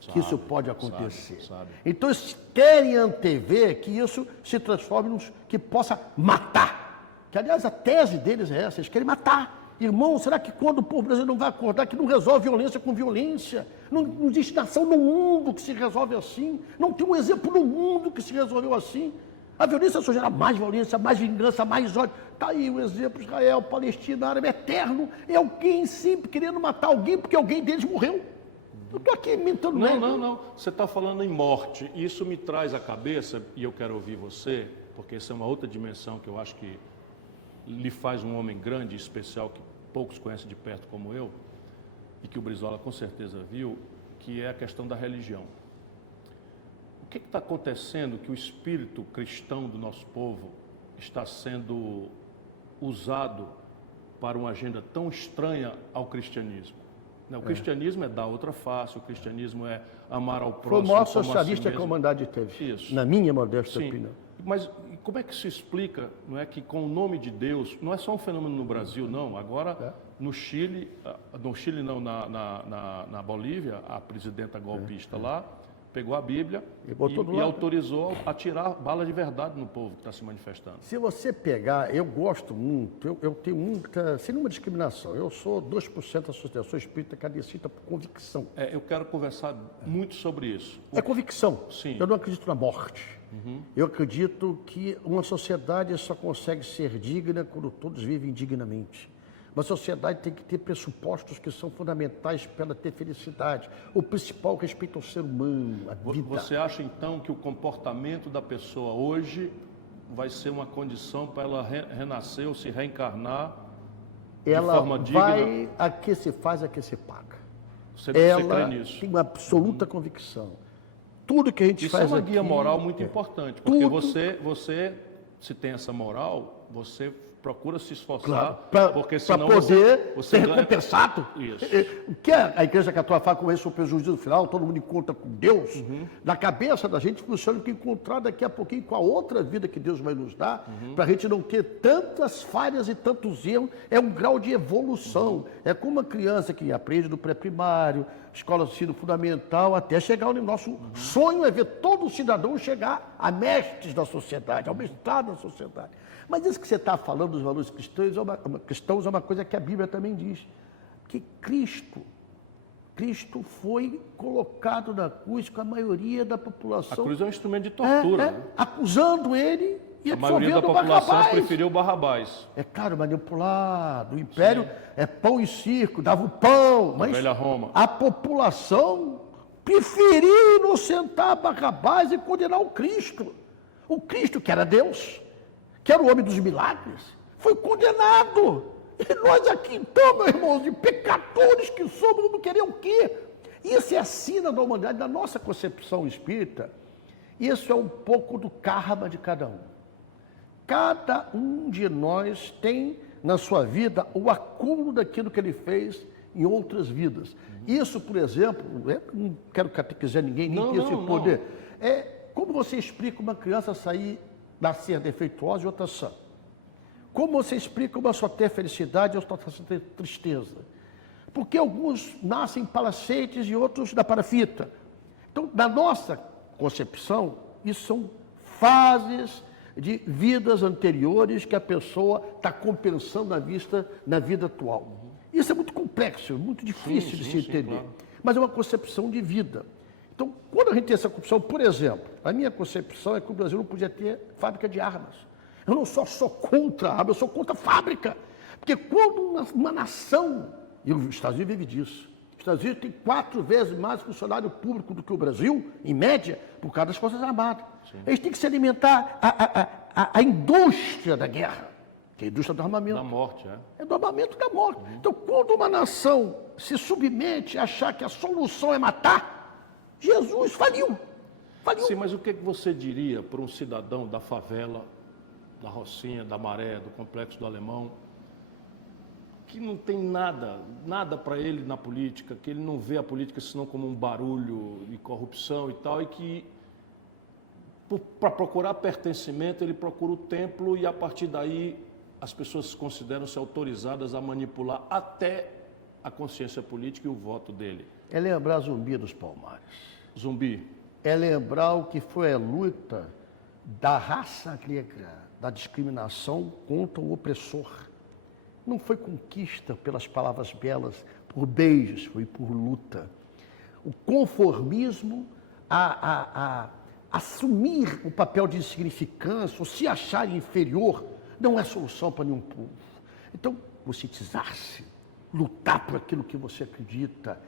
que isso pode acontecer. Sabe. Então, eles querem antever que isso se transforme que possa matar. Que, aliás, a tese deles é essa: eles querem matar. Irmão, será que quando o povo brasileiro não vai acordar que não resolve violência com violência? Não existe nação no mundo que se resolve assim. Não tem um exemplo no mundo que se resolveu assim. A violência só gera mais violência, mais vingança, mais ódio. Está aí o exemplo: Israel, Palestina, árabe, eterno. É alguém sempre querendo matar alguém porque alguém deles morreu. Eu estou aqui inventando nada. Não. Você está falando em morte. Isso me traz à cabeça, e eu quero ouvir você, porque essa é uma outra dimensão que eu acho que lhe faz um homem grande e especial, que poucos conhecem de perto como eu, e que o Brizola com certeza viu, que é a questão da religião. O que está acontecendo que o espírito cristão do nosso povo está sendo usado para uma agenda tão estranha ao cristianismo? Né? O cristianismo é dar outra face, o cristianismo é amar ao Foi o próximo maior como a si socialista que a mesmo. humanidade teve, Isso. na minha modesta Sim. opinião. Mas como é que se explica, não é, que com o nome de Deus, não é só um fenômeno no Brasil, não. Agora, no Chile não, na Bolívia, a presidenta golpista lá pegou a Bíblia e autorizou a tirar bala de verdade no povo que está se manifestando. Se você pegar, eu gosto muito, eu tenho muita, sem nenhuma discriminação, eu sou 2% da Associação Espírita Kardecista por convicção. Eu quero conversar muito sobre isso. É convicção. Sim. Eu não acredito na morte. Eu acredito que uma sociedade só consegue ser digna quando todos vivem dignamente. Uma sociedade tem que ter pressupostos que são fundamentais para ela ter felicidade. O principal, respeito ao ser humano, a vida. Você acha, então, que o comportamento da pessoa hoje vai ser uma condição para ela renascer ou se reencarnar de forma digna? Ela vai a que se faz, a que se paga. Você crê nisso? Tem uma absoluta convicção. Tudo que a gente faz aqui... Isso é uma guia moral muito importante, porque você, se tem essa moral, você procura se esforçar, porque senão poder você ser ganha... recompensado. Isso. O que a Igreja Católica fala com esse o prejuízo final, todo mundo encontra com Deus, na cabeça da gente funciona que encontrar daqui a pouquinho com a outra vida que Deus vai nos dar, para a gente não ter tantas falhas e tantos erros, é um grau de evolução. É como uma criança que aprende do pré-primário, escola de ensino fundamental, até chegar no nosso sonho é ver todo cidadão chegar a mestres da sociedade, ao mestrado da sociedade. Mas isso que você está falando dos valores cristãos é uma coisa que a Bíblia também diz. Que Cristo foi colocado na cruz com a maioria da população. A cruz é um instrumento de tortura. Né? Acusando ele e a maioria da população Barrabás. preferiu Barrabás. É claro, manipulado. O império é pão e circo, dava o pão. Mas velha Roma. A população preferiu inocentar Barrabás e condenar o Cristo. O Cristo, que era Deus, que era o homem dos milagres, foi condenado. E nós aqui, então, meus irmãos, de pecadores que somos, vamos querer o quê? Isso é a sina da humanidade, da nossa concepção espírita. Isso é um pouco do karma de cada um. Cada um de nós tem na sua vida o acúmulo daquilo que ele fez em outras vidas. Isso, por exemplo, não quero catequizar ninguém, nem ter esse poder. É como você explica uma criança nascer defeituosa e outra sã? Como você explica uma só ter felicidade e outra só ter tristeza? Porque alguns nascem palacetes e outros da parafita. Então, na nossa concepção, isso são fases de vidas anteriores que a pessoa está compensando na vida atual. Isso é muito complexo, muito difícil de se entender. Claro. Mas é uma concepção de vida. Então, quando a gente tem essa concepção, por exemplo, a minha concepção é que o Brasil não podia ter fábrica de armas. Eu não só sou contra a arma, eu sou contra a fábrica. Porque quando uma nação, e os Estados Unidos vive disso, os Estados Unidos tem 4 vezes mais funcionário público do que o Brasil, em média, por causa das Forças Armadas. Sim. Eles têm que se alimentar a indústria da guerra, que é a indústria do armamento. Da morte, é do armamento da morte. Então, quando uma nação se submete a achar que a solução é matar, Jesus faliu. Sim, mas o que você diria para um cidadão da favela, da Rocinha, da Maré, do Complexo do Alemão, que não tem nada para ele na política, que ele não vê a política senão como um barulho de corrupção e tal, e que para procurar pertencimento ele procura o templo e a partir daí as pessoas consideram-se autorizadas a manipular até a consciência política e o voto dele? É lembrar Zumbi dos Palmares. Zumbi. É lembrar o que foi a luta da raça grega, da discriminação contra o opressor. Não foi conquista pelas palavras belas, por beijos, foi por luta. O conformismo, assumir o papel de insignificância, ou se achar inferior, não é solução para nenhum povo. Então, conscientizar-se, lutar por aquilo que você acredita,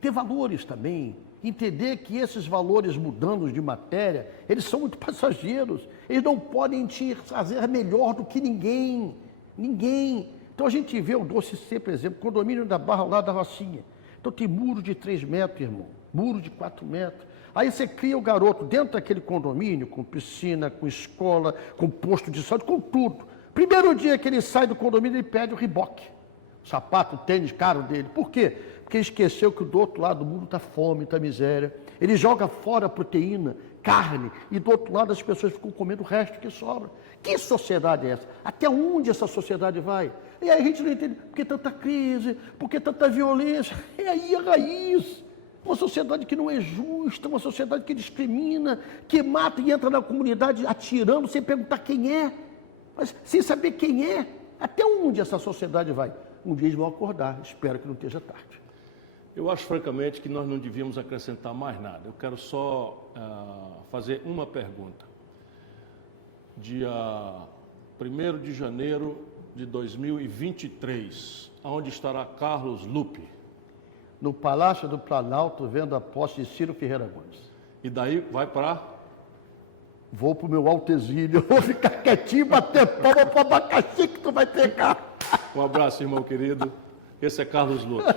ter valores também, entender que esses valores mudando de matéria, eles são muito passageiros, eles não podem te fazer melhor do que ninguém. Então a gente vê o Doce C, por exemplo, condomínio da Barra ao lado da Rocinha. Então tem muro de 3 metros, irmão, muro de 4 metros. Aí você cria o garoto dentro daquele condomínio, com piscina, com escola, com posto de saúde, com tudo. Primeiro dia que ele sai do condomínio, ele pede o reboque. sapato, tênis caro dele. Por quê? Porque ele esqueceu que do outro lado do mundo está fome, está miséria. Ele joga fora a proteína, carne, e do outro lado as pessoas ficam comendo o resto que sobra. Que sociedade é essa? Até onde essa sociedade vai? E aí a gente não entende por que tanta crise, por que tanta violência. É aí a raiz. Uma sociedade que não é justa, uma sociedade que discrimina, que mata e entra na comunidade atirando sem perguntar quem é, mas sem saber quem é. Até onde essa sociedade vai? Um dia eles vão acordar, espero que não esteja tarde. Eu acho, francamente, que nós não devíamos acrescentar mais nada. Eu quero só fazer uma pergunta. Dia 1º de janeiro de 2023, onde estará Carlos Lupe? No Palácio do Planalto, vendo a posse de Ciro Ferreira Gomes. E daí vai para? Vou para o meu alto exílio, vou ficar quietinho, bater palma para o abacaxi que tu vai pegar. Um abraço, irmão querido. Esse é Carlos Lupe.